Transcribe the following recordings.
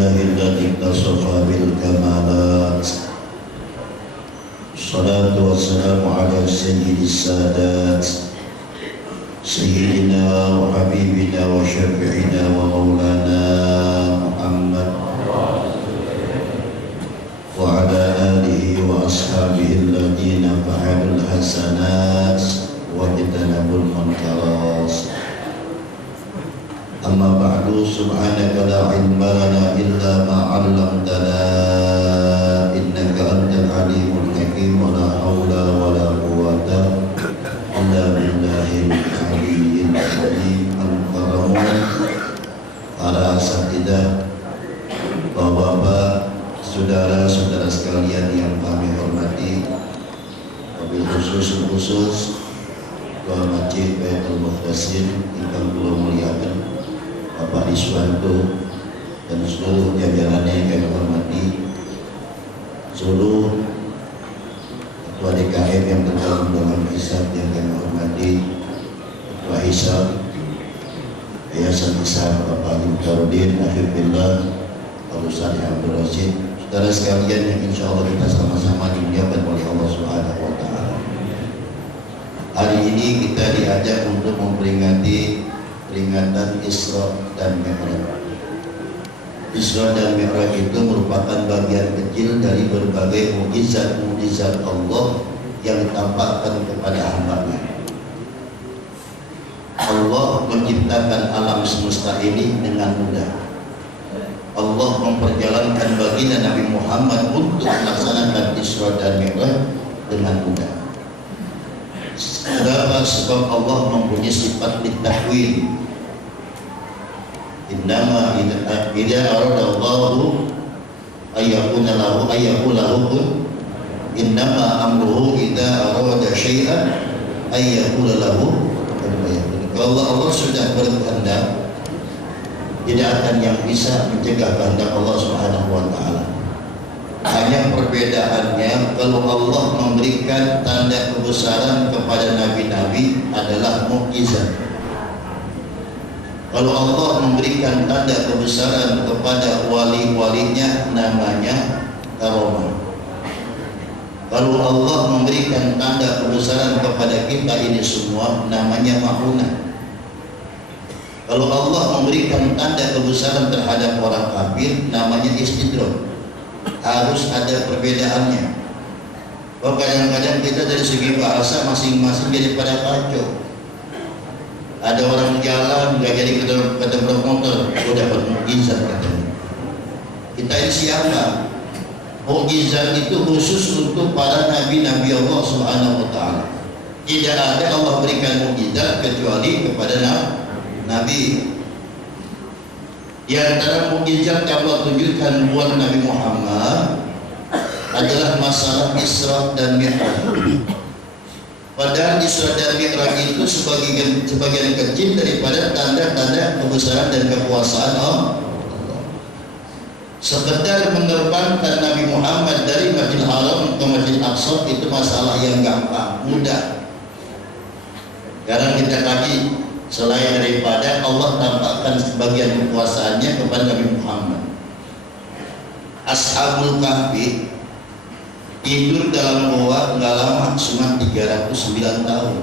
Alhamdulillahilladzi tasafa bil kamalat. Salatu wassalamu ala sayyidis sadat Sayyidina wa habibina wa syafi'ina wa maulana Muhammad wa ala alihi wa ashabihi alladhina fa'alul hasanat wa jitanabul munkarat. Amma ba'du, subhanaka la ilma lana illa ma 'allamtana innaka antal alimul hakim wa la haula wa la quwwata illa billahil aliyyil azim. Al-karamun para asatidzah, bapak-bapak, saudara-saudara sekalian yang kami hormati, wabil khusus Ketua Masjid Baitul Mukhtasin ingkang kula muliaken Bapak Iswanto dan seluruh jajarannya yang kami hormati, seluruh Ketua DKM yang tergabung dalam hisab yang kami hormati, Ketua Hisab Yayasan Hisab Bapak Mutarudin Afifillah Al-Ustaz Abdul Rashid, saudara sekalian yang insya Allah kita sama-sama dimuliakan oleh Allah Subhanahu wa Ta'ala. Hari ini kita diajak untuk memperingati peringatan Isra dan Mi'raj. Isra dan Mi'raj itu merupakan bagian kecil dari berbagai mukjizat Allah yang ditampakkan kepada hamba-Nya. Allah menciptakan alam semesta ini dengan mudah. Allah memperjalankan baginda Nabi Muhammad untuk melaksanakan Isra dan Mi'raj dengan mudah. Kenapa? Sebab Allah mempunyai sifat ditahwil. Innama idza arada Allahu ayyakuna lahu kun, innama amruhu idza arada syai'an ayyakuna lahu kun fayakun. Kalau Allah sudah berkehendak, tidak akan yang bisa mencegah kehendak Allah Subhanahu wa Ta'ala. Hanya perbedaannya, kalau Allah memberikan tanda kebesaran kepada nabi-nabi adalah mukjizat. Kalau Allah memberikan tanda kebesaran kepada wali-walinya namanya karomah. Kalau Allah memberikan tanda kebesaran kepada kita ini semua namanya ma'unah. Kalau Allah memberikan tanda kebesaran terhadap orang kafir namanya istidraj. Harus ada perbedaannya. Bahwa kadang-kadang kita dari segi bahasa masing-masing jadi pada kacau. Ada orang jalan nggak jadi ketabrak motor, udah bermukjizat katanya. Kita ini siapa? Mukjizat itu khusus untuk para nabi-nabi Allah Subhanahu wa Ta'ala. Tidak ada Allah berikan mukjizat kecuali kepada nabi. Di antara mukjizat yang Allah tunjukkan buat Nabi Muhammad adalah masalah Isra dan Mi'raj. Padahal Isra dan Mi'raj itu sebagian kecil daripada tanda-tanda kebesaran dan kekuasaan Allah. Sekedar menerbangkan Nabi Muhammad dari Masjidil Haram ke Masjidil Aqsa itu masalah yang gampang, mudah. Sekarang kita kaji. Selain daripada Allah tampakkan sebagian kekuasaannya kepada Nabi Muhammad. Ashabul Kahfi tidur dalam gua nggak lama, cuma 309 tahun.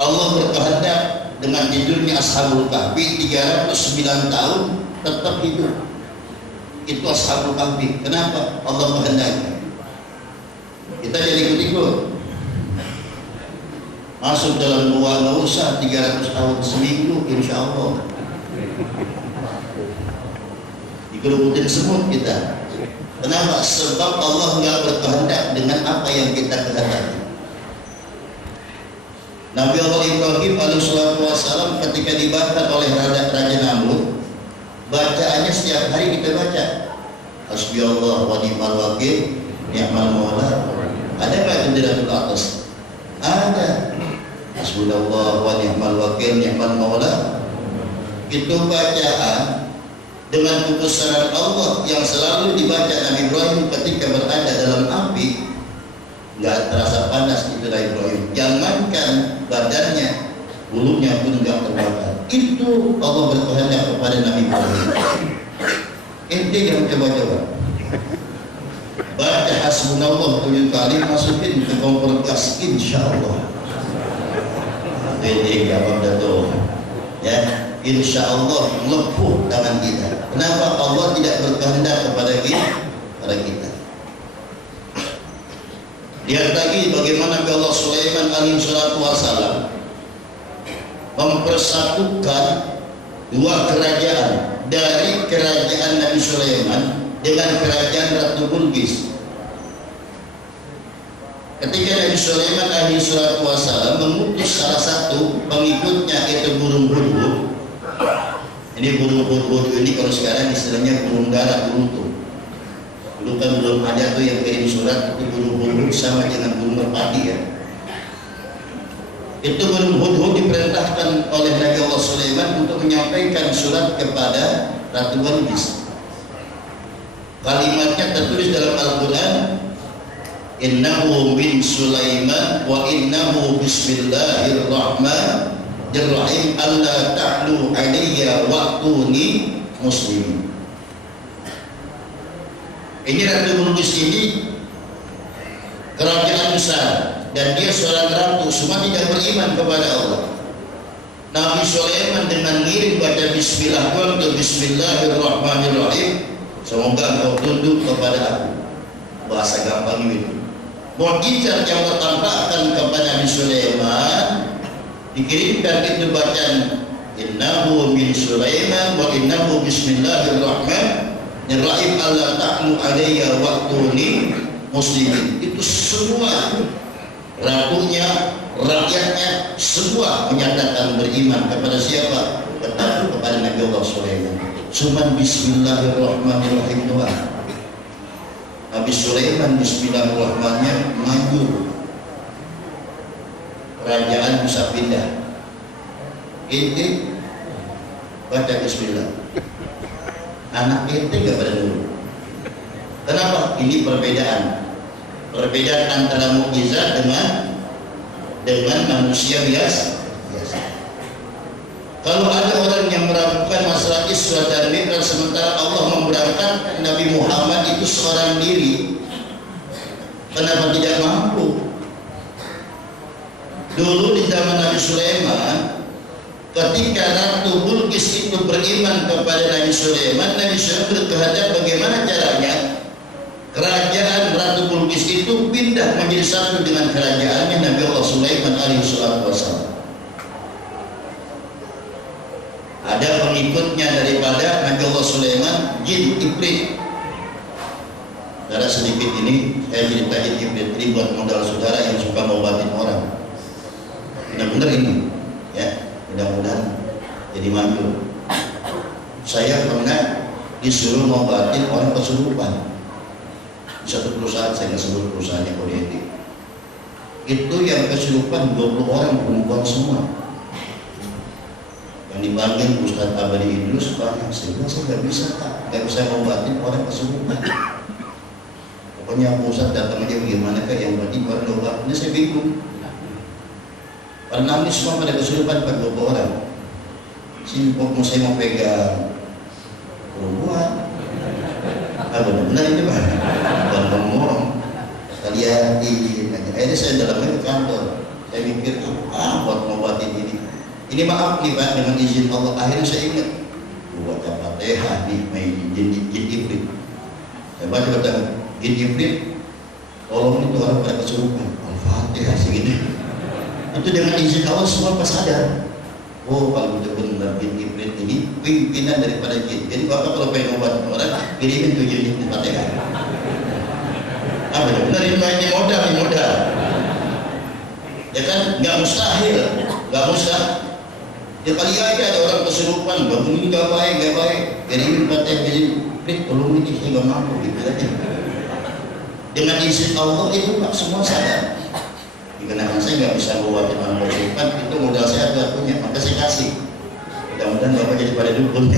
Allah berkehendak dengan tidurnya Ashabul Kahfi 309 tahun tetap hidup. Itu Ashabul Kahfi. Kenapa? Allah kehendaki. Kita jadi ikut-ikut. Masuk dalam gua nggak usah 300 tahun, seminggu insya Allah dikerubutin semut kita. Kenapa? Sebab Allah nggak berkehendak dengan apa yang kita kehendaki. Nabi Allah Ibrahim alaihissalam ketika dibakar oleh Raja Namrud, bacaannya setiap hari kita baca Hasbiyallah wa ni'mal wakil ni'mal maulah. Ada nggak jendelatul atas? Ada. Hasbunallah wa ni'mal wakil ni'mal maula. Itu bacaan dengan kebesaran Allah yang selalu dibaca Nabi Ibrahim ketika berada dalam api, nggak terasa panas itu Nabi Ibrahim. Jangankan badannya, bulunya pun nggak terbakar. Itu Allah berkehendak kepada Nabi Ibrahim. Ente yang coba-coba baca hasbunallah 7 kali, masukin ke kompor gas, insyaallah ente jawab dato ya, insyaallah lepuh tangan kita. Kenapa? Allah tidak berkehendak kepada kita. Lihat lagi bagaimana Allah Sulaiman alaihi salatu wassalam mempersatukan dua kerajaan, dari kerajaan Nabi Sulaiman dengan kerajaan Ratu Bilqis. Ketika Nabi Sulaiman alaihi salatu wassalam mengutus salah satu pengikutnya, yaitu burung hudhud. Ini burung hudhud ini kalau sekarang istilahnya burung dara, burung. Dulu kan belum ada tuh yang kirim surat, itu burung hudhud sama dengan burung merpati ya. Itu burung hudhud diperintahkan oleh Nabi Allah Sulaiman untuk menyampaikan surat kepada Ratu Bilqis. Kalimatnya tertulis dalam Al-Quran, innahu min Sulaiman wa innahu bismillahirrahmanirrahim alla ta'lu alayya wa'tuni muslimin. Ini Ratu Bilqis ini kerajaan besar dan dia seorang ratu, semua tidak beriman kepada Allah. Nabi Sulaiman dengan ngirim baca bismillah atau bismillahirrahmanirrahim, semoga engkau tunduk kepada aku. Bahasa gampang itu. Mukjizat yang bertampakkan kepada Nabi Sulaiman dikirimkan itu bacaan innahu min Sulaiman wa innahu bismillahirrahmanirrahim alla ta'lu alayya wa'tuni muslimin. Itu semua ratunya, rakyatnya semua menyatakan beriman kepada siapa? Kepada Nabi Allah Sulaiman. Cuma bismillahirrahmanirrahim doang. Nabi Sulaiman bismillahirrahmanirrahim maju, kerajaan bisa pindah. Ente baca bismillah, anak ente gak pada dulu. Kenapa? Ini perbedaan antara mukjizat dengan manusia biasa. Kalau ada orang yang meragukan masalah Isra dan Mi'raj sementara Allah memberangkatkan Nabi Muhammad itu seorang diri, kenapa tidak mampu? Dulu di zaman Nabi Sulaiman, ketika Ratu Bilqis itu beriman kepada Nabi Sulaiman berkehendak bagaimana caranya kerajaan Ratu Bilqis itu pindah menjadi satu dengan kerajaannya Nabi Allah Sulaiman alaihi salatu wassalam. Ada pengikutnya daripada Nabi Allah Sulaiman, jin Ifrit. Karena sedikit ini saya cerita jin Ifrit ini buat modal saudara yang suka ngobatin orang. Benar-benar ini, ya, mudah-mudahan jadi maju. Saya pernah disuruh ngobatin orang kesurupan. Di satu perusahaan, saya nggak sebut perusahaannya Kodetik. Itu yang kesurupan 20 orang perempuan semua. Yang dipanggil Ustaz Abadi Idrus, Pak, saya nggak bisa, Kak, nggak bisa ngobatin orang kesurupan. Pokoknya Ustaz datang aja bagaimana Kak, yang penting baru obat. Ini saya bingung. Karena ini semua pada kesurupan 20 orang. Sini kok saya mau pegang perempuan. Benar-benar ini Pak, dan ngomong. Kalian ini, akhirnya saya dalamnya ke kantor. Saya mikir, buat ngobatin ini. Ini maaf nih Pak, dengan izin Allah. Akhirnya saya ingat, baca Fatihah nih, main jin Ifrit. Saya baca jin Ifrit, tolong itu orang pada kesurupan. Al-Fatihah segini. Itu dengan izin Allah semua pas sadar. Oh, kalau benar-benar jin Ifrit ini pimpinan daripada jin. Jadi Bapak kalau pengen obat orang, kirimin tuh jin Ifrit Fatihah. Benar-benar ini modal. Ya kan, nggak mustahil, nggak mustahil. Ya kali aja ada orang kesurupan, bangun ini gak baik. Jadi ini Fatihah jadi, tolong ini saya gak mampu gitu aja. Dengan izin Allah itu Pak semua sadar. Dikenakan saya gak bisa ngobatin orang kesurupan, itu modal saya tuh punya, maka saya kasih. Mudah-mudahan Bapak jadi pada dukun.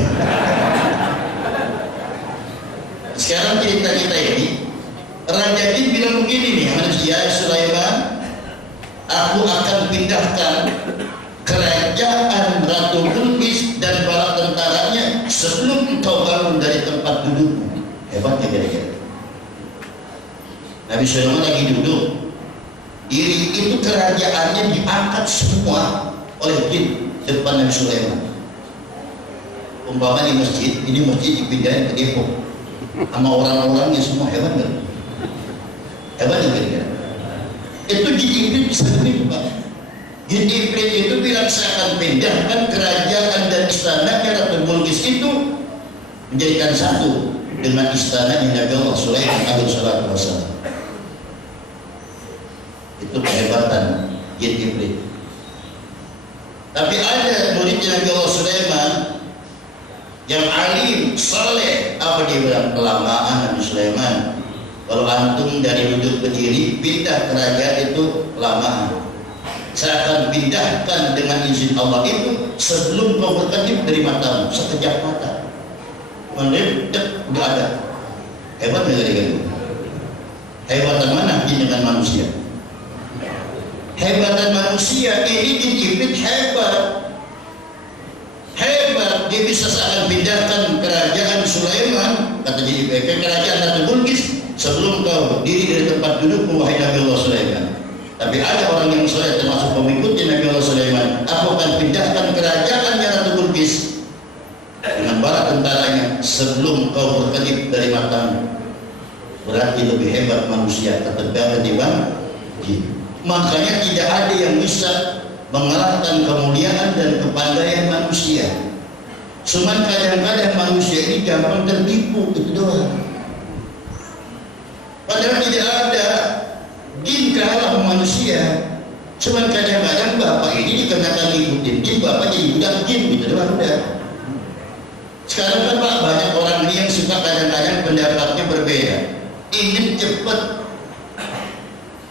Sekarang cerita kita ini, Raja Jin bilang begini nih, ya Sulaiman, aku akan pindahkan kerajaan Ratu Bilqis dan para tentaranya sebelum engkau kau bangun dari tempat dudukmu. Hebatnya kira-kira. Nabi Sulaiman lagi duduk, diri itu kerajaannya diangkat semua oleh jin depan Nabi Sulaiman. Umpama di masjid, ini masjid dipindahin ke Depok sama orang-orangnya semua. Hebat nggak? Hebat nggak kira-kira? Itu jin iblis bisa begitu Pak. Jin iblis itu bilang saya akan pindahkan kerajaan dan istananya Ratu Bilqis itu menjadikan satu dengan istananya Nabi Allah Sulaiman alaihissalatu wassalam. Itu kehebatan jin iblis. Tapi ada muridnya Nabi Allah Sulaiman yang alim, saleh, apa dia bilang? Kelamaan Nabi Sulaiman. Kalau antum dari duduk berdiri pindah kerajaan itu kelamaan. Saya akan pindahkan dengan izin Allah itu sebelum kau berkedip dari matamu, sekejap mata. Meledak, udah ada. Hebat nggak kira-kira? Hebatan mana jin dengan manusia? Hebatan manusia ini jin iblis hebat. Hebat, dia bisa seakan pindahkan kerajaan Sulaiman, kata jin iblis, kerajaan Ratu Bilqis sebelum kau diri dari tempat duduk wahai Nabi Allah Sulaiman. Tapi ada orang yang soleh termasuk pengikutnya Nabi Allah Sulaiman, aku akan pindahkan kerajaannya Ratu Bilqis dengan para tentaranya sebelum kau berkedip dari matamu. Berarti lebih hebat manusia ketimbang jin. Makanya tidak ada yang bisa mengalahkan kemuliaan dan kepandaian manusia. Cuman kadang-kadang manusia ini gampang tertipu, itu doang. Padahal tidak ada jin kalah manusia. Cuman kadang-kadang bapak ini dikenakan ikutin jin, bapak jadi budak jin, gitu doang udah. Sekarang kan Pak, banyak orang ini yang suka kadang-kadang pendapatnya berbeda, ingin cepat.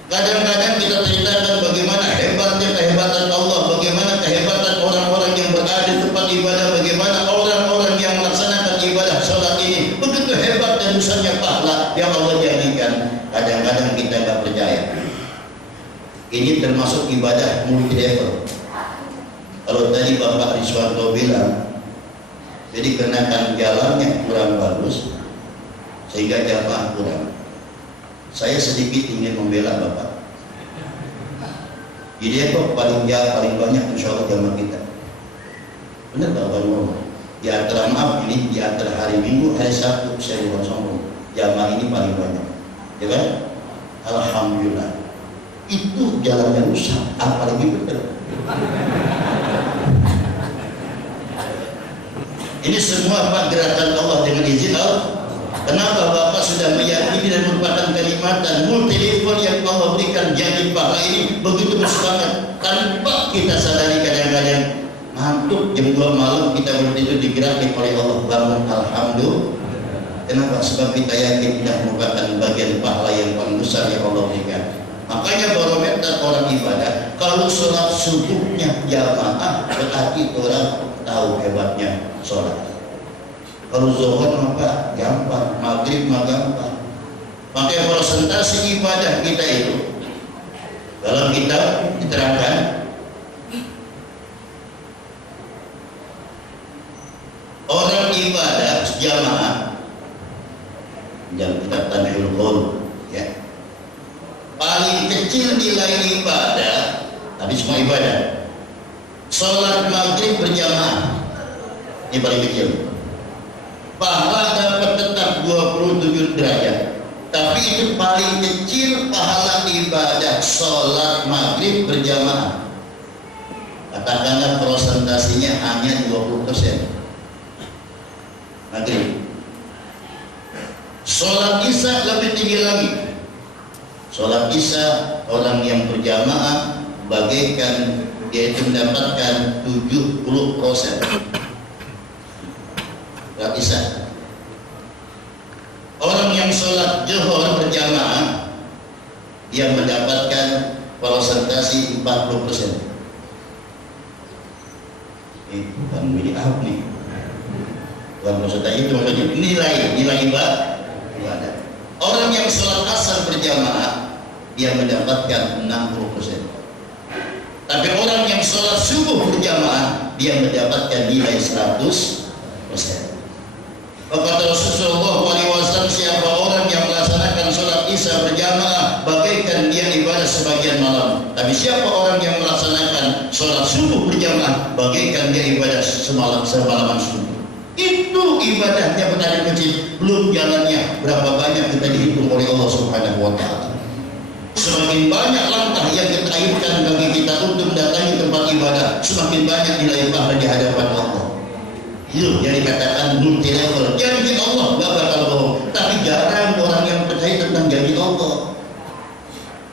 Kadang-kadang kita ceritakan bagaimana hebatnya kehebatan Allah, bagaimana kehebatan orang-orang yang berada di tempat ibadah, bagaimana orang-orang yang melaksanakan ibadah sholat ini begitu hebat dan besarnya pahala yang Allah janjikan. Kadang-kadang kita nggak percaya. Ini termasuk ibadah multi level. Kalau tadi Bapak Rizwanto bilang, jadi kenakan jalannya kurang bagus sehingga jamaah kurang. Saya sedikit ingin membela Bapak. Jadi kok paling banyak insya Allah jamaah kita. Benar Bapak ngomong. Di antara maaf ini di antara hari Minggu, hari Sabtu saya bukan sombong. Jamaah ini paling banyak, ya kan? Alhamdulillah. Itu jalannya rusak, apalagi betul. Ini semua Pak gerakan Allah dengan izin Allah. Kenapa Bapak sudah meyakini dan merupakan kenikmatan multi level yang Allah berikan janji pahala ini begitu bersemangat tanpa kita sadari kadang-kadang ngantuk jam 2 malam kita berdiri digerakkan oleh Allah bangun alhamdulillah. Kenapa? Sebab kita yakin tidak merupakan bagian pahala yang paling besar yang Allah berikan. Makanya barometer orang ibadah kalau sholat subuhnya jamaah berarti orang tahu hebatnya sholat. Kalau zuhur maka gampang, maghrib mah gampang. Makanya presentasi ibadah kita itu dalam kitab diterangkan orang ibadah jamaah dalam kitab Tanhil Qaul ya. Paling kecil nilai ibadah, tapi semua ibadah. Sholat maghrib berjamaah ini paling kecil. Pahala dapat tetap 27 derajat. Tapi itu paling kecil pahala ibadah sholat maghrib berjamaah. Katakanlah prosentasinya hanya 20% maghrib. Sholat isya lebih tinggi lagi. Sholat isya orang yang berjamaah bagaikan dia itu mendapatkan 70%. Sholat isya. Orang yang sholat zuhur berjamaah dia mendapatkan prosentasi 40%. Ini bukan milik Ahok nih. Bukan prosentasi itu maksudnya nilai ibadah. Orang yang sholat asar berjamaah dia mendapatkan 60%. Tapi orang yang sholat subuh berjamaah dia mendapatkan nilai 100%. Kata Rasulullah SAW, siapa orang yang melaksanakan sholat isya berjamaah bagaikan dia ibadah sebagian malam. Tapi siapa orang yang melaksanakan sholat subuh berjamaah bagaikan dia ibadah semalaman subuh. Itu ibadahnya petani kecil, belum jalannya berapa banyak kita dihitung oleh Allah Subhanahu wa Ta'ala. Semakin banyak langkah yang kita ajukan bagi kita untuk mendatangi tempat ibadah, semakin banyak nilai pahala di hadapan Allah. Itu yang dikatakan multi level. Janji Allah gak bakal bohong. Tapi jarang orang yang percaya tentang janji Allah.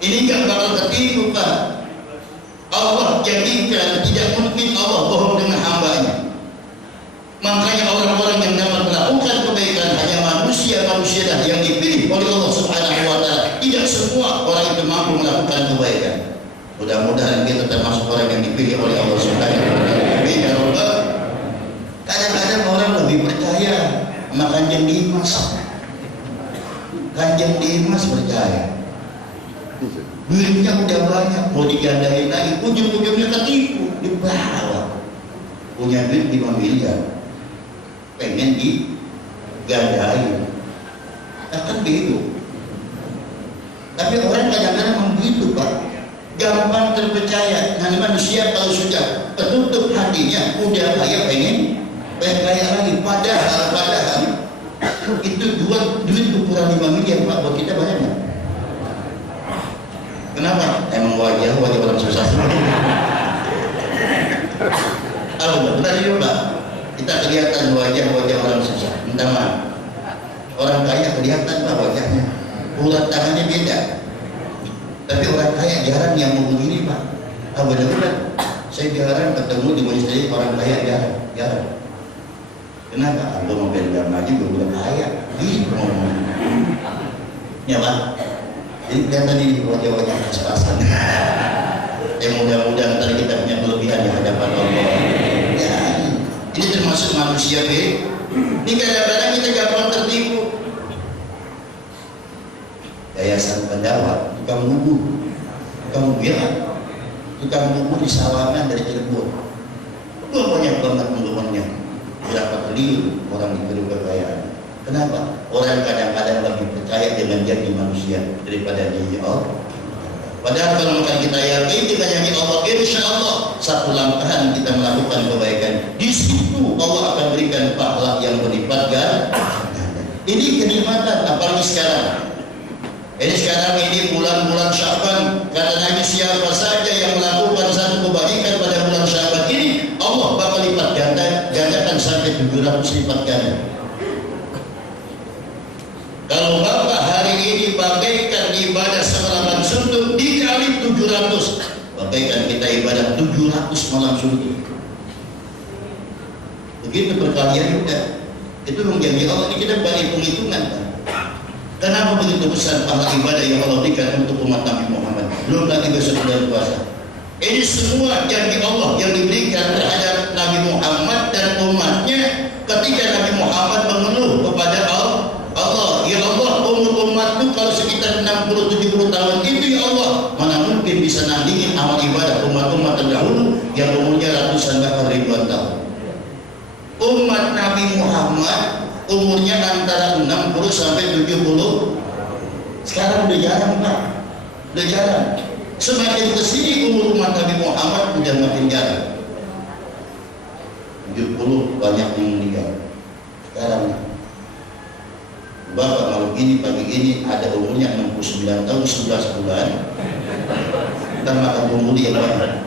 Ini gak bakal ketipu, Pak. Allah janjikan, tidak mungkin Allah bohong dengan hambanya. Makanya orang-orang yang dapat melakukan kebaikan hanya manusia-manusia yang dipilih oleh Allah Subhanahu wa Ta'ala. Tidak semua orang itu mampu melakukan kebaikan. Mudah-mudahan kita termasuk orang yang dipilih oleh Allah Subhanahu wa Ta'ala. Kadang-kadang orang lebih percaya sama Kanjeng Dimas. Kanjeng Dimas percaya. Duitnya udah banyak, mau digandain lagi, ujung-ujungnya ketipu, dibawa. Punya duit 5 miliar, pengen digandain. Akan begitu. Tapi orang kadang-kadang begitu, Pak. Gampang terpercaya. Nah, manusia kalau sudah tertutup hatinya, udah kaya pengen kaya lagi. Padahal itu duit ukuran 5 miliar, Pak, buat kita banyak nggak? Kenapa? Emang wajah orang susah seperti itu. Benar juga, Pak. Kita kelihatan wajah orang susah. Minta maaf. Orang kaya kelihatan, Pak, wajahnya. Urat tangannya beda. Tapi orang kaya jarang yang mau begini, Pak. Benar-benar. Saya jarang ketemu di majelis orang kaya, jarang. Kenapa? Anda mau bela maju, gue udah kaya. Gitu ngomong. Ya, Pak. Jadi kelihatan ini wajah-wajah pas-pasan. Mudah-mudahan tadi kita punya kelebihan di hadapan Allah. Ya, ini termasuk manusia, B. Ini kadang-kadang kita gampang tertipu. Yayasan Pendawa, tukang bubur, tukang bubur di Sawangan dari Cirebon. Itu banyak banget penggemarnya. Berapa triliun orang diberi kekayaan. Kenapa? Orang kadang-kadang lebih percaya dengan janji manusia daripada janji Allah. Padahal kalau kita yakin dengan janji Allah, insya Allah satu langkahan kita melakukan kebaikan. Di situ Allah akan berikan pahala yang berlipat ganda. Ini kenikmatan, apalagi sekarang. Ini sekarang ini bulan-bulan Syaban, katanya siapa saja yang melakukan satu kebaikan pada bulan Syaban ini, Allah bakal lipat gandakan sampai 700 lipat ganda. Kalau Bapak hari ini bagaikan ibadah semalam suntuk dikali 700, bagaikan kita ibadah 700 malam suntuk. Begitu perkalian juga. Itu menjadi Allah, ini kita balik penghitungan, Pak. Kenapa begitu besar pahala ibadah yang Allah berikan untuk umat Nabi Muhammad? Belum lagi besok bulan puasa. Ini semua janji Allah yang diberikan terhadap Nabi Muhammad dan umatnya ketika Nabi Muhammad mengeluh kepada Allah. Ya Allah, umatku kalau sekitar 60-70 tahun itu, ya Allah, mana mungkin bisa nandingin amal ibadah umat-umat terdahulu yang umurnya ratusan bahkan ribuan tahun. Umat Nabi Muhammad umurnya antara 60 sampai 70. Sekarang udah jarang, Pak. Udah jarang. Semakin kesini umur umat Nabi Muhammad udah makin jarang. 70 banyak yang meninggal. Sekarang Bapak malam ini pagi ini ada umurnya 69 tahun 11 bulan. Kita makan pemuli yang banyak.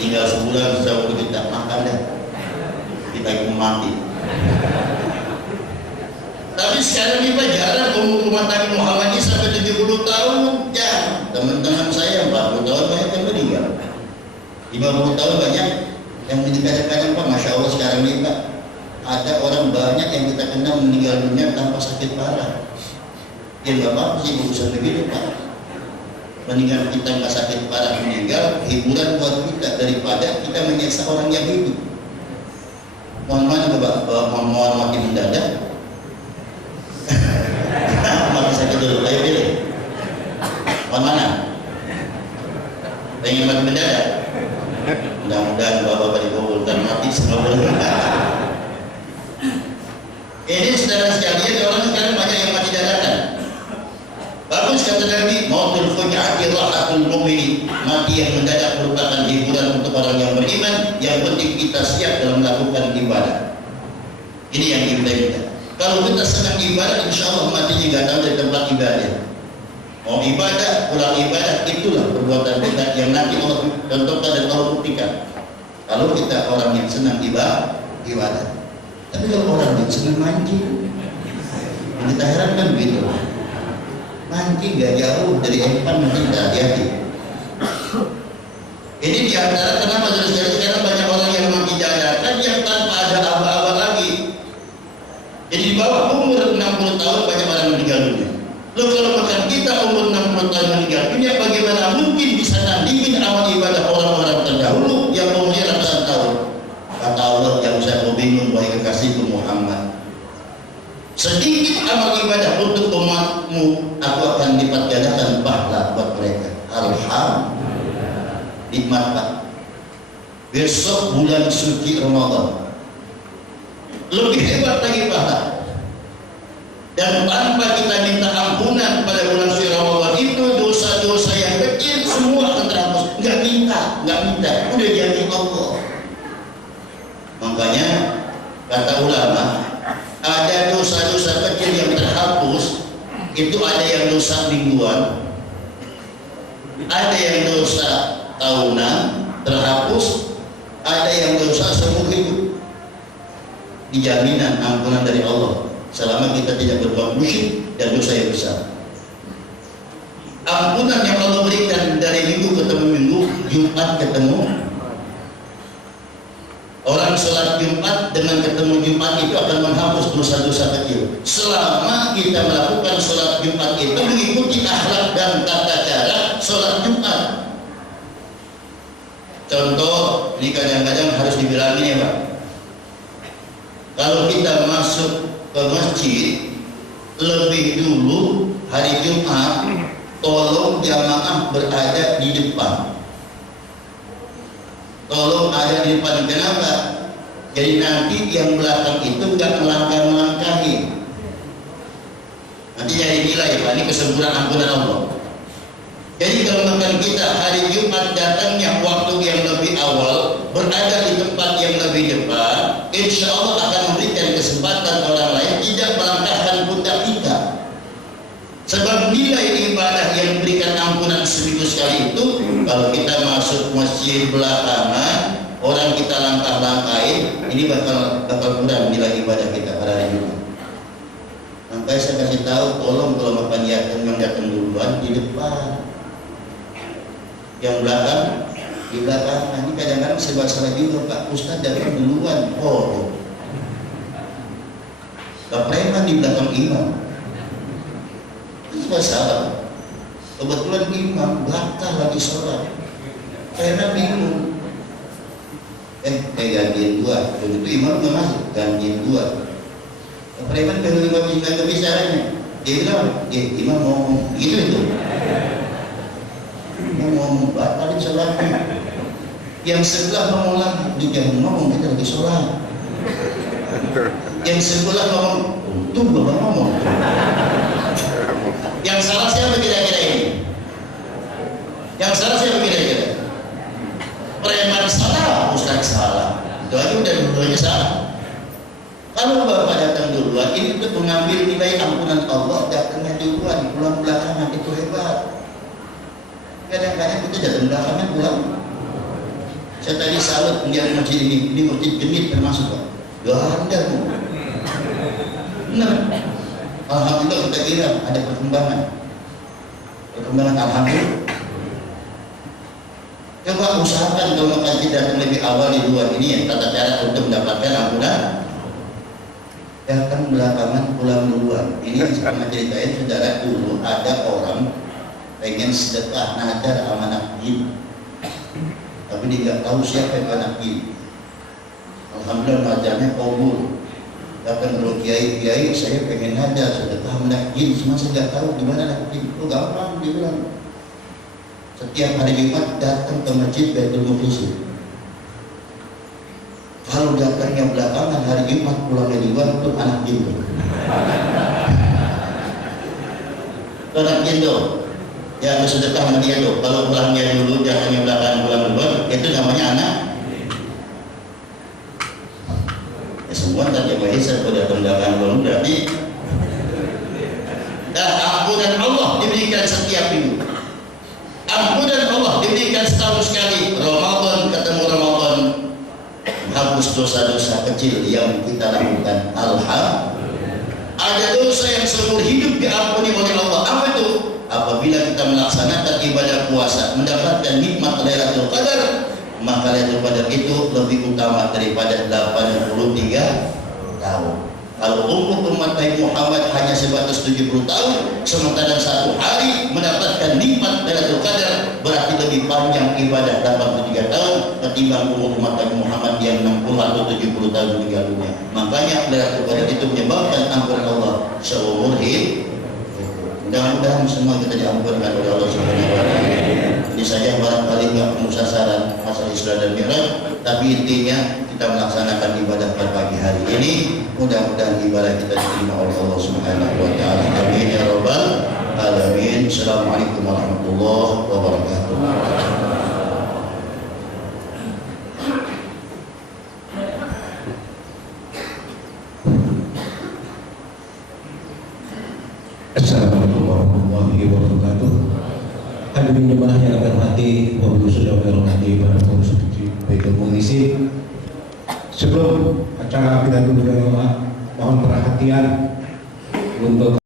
Tinggal sebulan jauh kita makan dah. Kita ikut mati. Tapi sekarang ini Pak jarang umur umat Nabi Muhammad ini sampai 70 tahun. Ya, teman-teman saya 40 tahun banyak yang meninggal. 50 tahun banyak yang kadang-kadang, Pak, Masya Allah sekarang ini, Pak, ada orang banyak yang kita kenal meninggal dunia tanpa sakit parah. Ya nggak apa-apa sih urusan begitu, Pak. Mendingan kita nggak sakit parah meninggal, hiburan buat kita daripada kita menyiksa orang yang hidup. Mohon mati mendadak. Mati sakit dulu, ayo pilih. Mana? Pengen mati mendadak? Mudah-mudahan bapak dikabulkan mati semua boleh. Ini saudara sekalian, orang sekarang banyak yang mati dadakan. Bagus kata Nabi, mautul fuja'ati rahatul mu'mini, mati yang mendadak merupakan hiburan untuk orang yang beriman. Yang penting kita siap dalam melakukan ibadah. Ini yang kita. Kalau kita senang ibadah, insya Allah matinya nggak tahu dari tempat ibadah. Mau ibadah, pulang ibadah, itulah perbuatan kita yang nanti Allah contohkan dan Allah buktikan. Kalau kita orang yang senang ibadah. Tapi kalau orang yang senang mancing, kita herankan begitu. Mancing gak jauh dari empan, nanti kita hati-hati. Ini diantara kenapa sekarang banyak orang yang mancing dadakan yang tanpa ada aba-aba lagi. Jadi di bawah umur 60 tahun banyak orang meninggal dunia. Loh, kalau bahkan kita umur 60 tahun meninggal dunia, bagaimana mungkin bisa nandingin amal ibadah orang-orang terdahulu yang umurnya ratusan tahun? Kata Allah, yang saya mau bingung wahai kekasihku Muhammad, sedikit amal ibadah untuk umatmu, aku akan lipat gandakan pahala buat mereka. Alhamdulillah, nikmat Pak. Besok bulan suci Ramadan lebih hebat lagi pahala. Dan tanpa kita minta ampunan pada bulan suci Ramadan itu, dosa-dosa yang kecil semua akan terhapus. Nggak minta, udah jadi Allah. Makanya kata ulama, ada dosa-dosa kecil yang terhapus, itu ada yang dosa mingguan, ada yang dosa tahunan terhapus, ada yang dosa seumur hidup. Dijaminan ampunan dari Allah selama kita tidak berbuat musyrik dan dosa yang besar. Ampunan yang Allah berikan dari minggu ketemu minggu, Jumat ketemu. Orang sholat Jumat dengan ketemu Jumat itu akan menghapus dosa-dosa kecil. Selama kita melakukan sholat Jumat itu mengikuti akhlak dan tata cara sholat Jumat. Contoh, ini kadang-kadang harus dibilangin ya Pak. Kalau kita masuk ke masjid lebih dulu hari Jumat, tolong jamaah berada di depan. Tolong ada di depan. Kenapa? Jadi nanti yang belakang itu nggak melangkah-melangkahi. Nanti jadi nilai Pak, ini kesempurnaan ampunan Allah. Jadi kalau makan kita hari Jumat datangnya waktu yang lebih awal, berada di tempat yang lebih depan, insya Allah akan memberikan kesempatan orang lain tidak melangkahkan pundak kita. Sebab nilai ibadah yang memberikan ampunan seminggu sekali itu, kalau kita masuk masjid belakangan, orang kita langkah-langkahin, ini bakal kurang nilai ibadah kita pada hari Jumat. Makanya saya kasih tahu, tolong kalau makan yatim yang datang duluan di depan, yang belakang di belakang. Ini kadang-kadang serba salah juga Pak, Ustaz datang duluan, preman di belakang imam. Itu salah. Kebetulan imam belakang lagi sholat, preman bingung. Gantiin dua. Begitu imam nggak masuk, gantiin dua. Preman kalau imam nggak bicaranya, dia bilang, imam ngomong gitu itu. Imam ngomong batalin sholatnya. Yang sebelah ngomong lagi, dia jangan ngomong, kita lagi sholat. Yang sebelah ngomong, untung bapak ngomong. Yang salah siapa kira-kira ini? Yang salah siapa kira-kira? Preman salah, Ustaz salah. Itu aja udah dua-duanya salah. Kalau bapak datang duluan, ini untuk mengambil nilai ampunan Allah. Datangnya duluan, pulang belakangan, itu hebat. Kadang-kadang kita datang belakangan pulang. Saya tadi salut melihat masjid ini masjid genit termasuk Pak. Ganda Bu. Benar. Alhamdulillah kita kira ada perkembangan alhamdulillah. Coba usahakan kalau kaji datang lebih awal di luar ini ya, tata cara untuk mendapatkan ampunan. Datang belakangan pulang duluan. Ini yang saya pernah ceritain saudara, dulu ada orang pengen sedekah nadar sama anak jin, tapi dia nggak tahu siapa yang anak jin. Alhamdulillah nadarnya kabul. Datang ke kiai, saya pengen nadar sedekah anak jin, cuma saya nggak tahu di mana anak jin. Oh gampang, dia bilang. Setiap hari Jumat datang ke masjid Baitul Muqdis. Kalau datangnya belakangan hari Jumat pulangnya di luar itu anak jindo. Anak jindo yang bersedekah sama dia tuh, kalau pulangnya dulu datangnya belakangan pulang duluan, itu namanya anak. Ya semua tadi Maisa kalau datang belakangan pulang berarti. Dan ampunan Allah diberikan setiap minggu. Ampunan Allah diberikan setahun sekali. Ramadan ketemu Ramadan, hapus dosa-dosa kecil yang kita lakukan. Alhamdulillah. Ada dosa yang seumur hidup diampuni oleh Allah. Apa itu? Apabila kita melaksanakan ibadah puasa, mendapatkan nikmat Lailatul Qadar, maka Lailatul Qadar itu lebih utama daripada 83 tahun. Kalau umur umat Nabi Muhammad hanya sebatas 70 tahun, sementara satu hari mendapatkan nikmat Lailatul Qadar, berarti lebih panjang ibadah 83 tahun ketimbang umur umat Nabi Muhammad yang 60 atau 70 tahun meninggalnya. Makanya Lailatul Qadar itu menyebabkan ampunan Allah seumur hidup. Mudah-mudahan semua kita diampunkan oleh Allah Subhanahu wa taala. Ini saja barangkali enggak penuh sasaran masalah Isra dan Mi'raj, tapi intinya kita melaksanakan ibadah pada pagi hari ini. Mudah-mudahan ibadah kita diterima oleh Allah Subhanahu wa taala. Amin ya rabbal alamin. Assalamualaikum warahmatullahi wabarakatuh. Assalamualaikum warahmatullahi wabarakatuh. Hadirin jemaah yang akan hati, wabillahi sudah berhati pada pengurus Baitul Muqdishin. Sebelum acara kita tutup, mohon perhatian untuk